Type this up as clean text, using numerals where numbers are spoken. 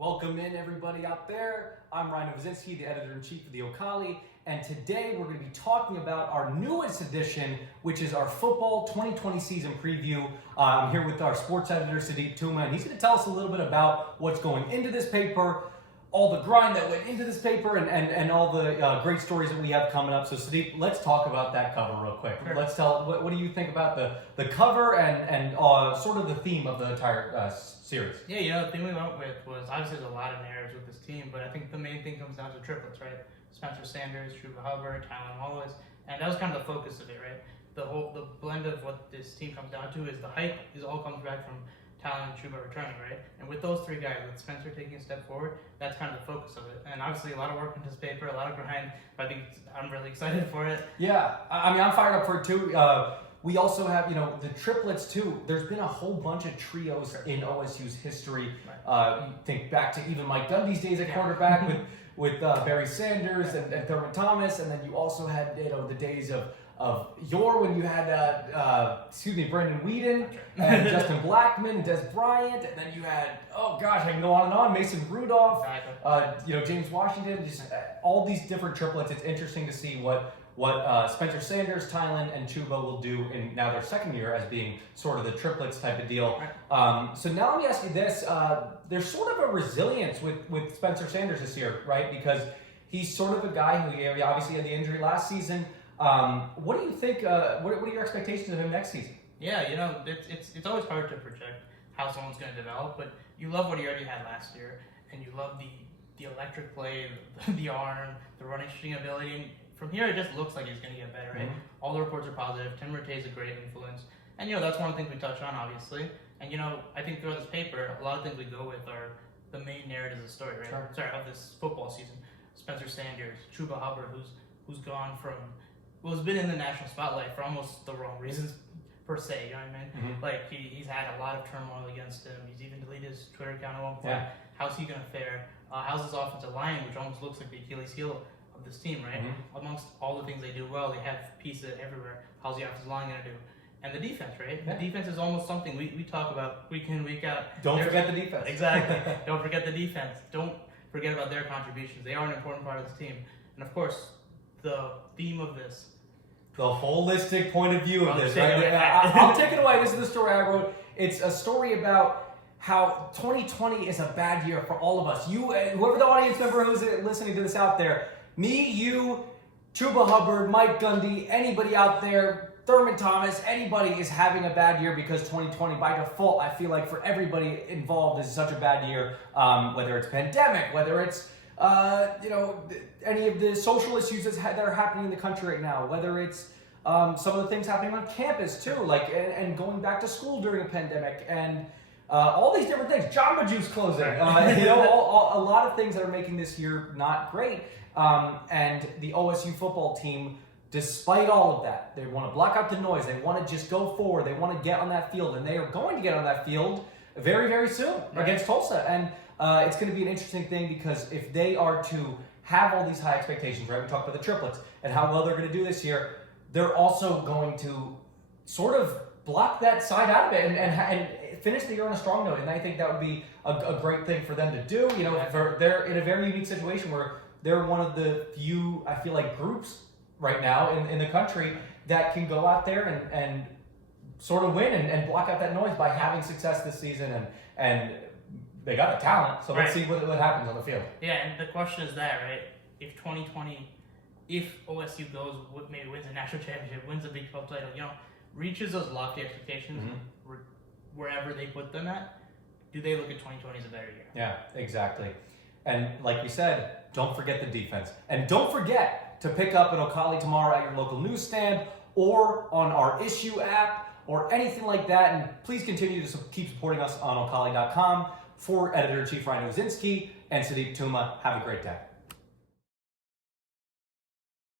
Welcome in everybody out there. I'm Ryan Novozinsky, the editor-in-chief of the Okali, and today we're going to be talking about our newest edition, which is our football 2020 season preview. I'm here with our sports editor, Sudeep, Tumma, and he's going to tell us a little bit about what's going into this paper, all the grind that went into this paper, and all the great stories that we have coming up. So Sudeep, let's talk about that cover real quick. Sure. Let's tell, what do you think about the cover and sort of the theme of the entire series? Yeah, the thing we went with was obviously there's a lot of narratives with this team, but I think the main thing comes down to triplets, right? Spencer Sanders, Chuba Hubbard, Talon Wallace, and that was kind of the focus of it, right? The blend of what this team comes down to is the hype all comes back from Talon and Chuba returning, right? And with those three guys, with Spencer taking a step forward, that's kind of the focus of it. And obviously a lot of work into this paper, a lot of grind, but I think I'm really excited for it. Yeah, I mean, I'm fired up for it too. We also have, the triplets too. There's been a whole bunch of trios in OSU's history. You think back to even Mike Gundy's days at quarterback with Barry Sanders and Thurman Thomas, and then you also had the days of yore when you had Brandon Whedon and Justin Blackman and Des Bryant, and then you had I can go on and on, Mason Rudolph, James Washington, just all these different triplets. It's interesting to see what Spencer Sanders, Tylen, and Chuba will do in now their second year as being sort of the triplets type of deal. So now let me ask you this. There's sort of a resilience with Spencer Sanders this year, right? Because he's sort of a guy who obviously had the injury last season. What do you think, what are your expectations of him next season? Yeah, it's always hard to project how someone's going to develop, but you love what he already had last year, and you love the electric play, the arm, the running shooting ability. And from here, it just looks like he's going to get better, right? Mm-hmm. All the reports are positive. Tim Rattay is a great influence. And, that's one of the things we touch on, obviously. And, I think throughout this paper, a lot of things we go with are the main narratives of the story, right? Sure. Sorry, of this football season. Spencer Sanders, Chuba Hubbard, who's gone from, has been in the national spotlight for almost the wrong reasons, per se, you know what I mean? Mm-hmm. Like, he's had a lot of turmoil against him. He's even deleted his Twitter account at one point. Yeah. How's he going to fare? How's his offensive line, which almost looks like the Achilles heel of this team, right? Mm-hmm. Amongst all the things they do well, they have pieces everywhere. How's the offensive line going to do? And the defense, right? Yeah. The defense is almost something we talk about week in, week out. Don't forget the defense. Exactly. Don't forget the defense. Don't forget about their contributions. They are an important part of this team. And of course, the theme of this. The holistic point of view of this, take right? it away. I'll take it away. This is the story I wrote. It's a story about how 2020 is a bad year for all of us. You, whoever the audience member who's listening to this out there, me, you, Chuba Hubbard, Mike Gundy, anybody out there, Thurman Thomas, anybody is having a bad year because 2020, by default, I feel like for everybody involved is such a bad year, whether it's pandemic, whether it's any of the social issues that are happening in the country right now, whether it's some of the things happening on campus too, like and going back to school during a pandemic, and all these different things, Jamba Juice closing, a lot of things that are making this year not great. And the OSU football team, despite all of that, they want to block out the noise. They want to just go forward. They want to get on that field, and they are going to get on that field very, very soon against Tulsa. And it's going to be an interesting thing because if they are to have all these high expectations, right? We talked about the triplets and how well they're going to do this year. They're also going to sort of block that side out of it and finish the year on a strong note. And I think that would be a great thing for them to do. They're in a very unique situation where they're one of the few, I feel like, groups right now in the country that can go out there and sort of win and block out that noise by having success this season. And they got the talent, so let's see what happens on the field. Yeah, and the question is that, right? If 2020, if OSU goes, maybe wins a national championship, wins a Big 12 title, reaches those lofty expectations wherever they put them at, do they look at 2020 as a better year? Yeah, exactly. And like we said, don't forget the defense. And don't forget to pick up an Okali tomorrow at your local newsstand or on our issue app or anything like that. And please continue to keep supporting us on Okali.com. For Editor-in-Chief Ryan Novozinsky and Sudeep Tumma, have a great day.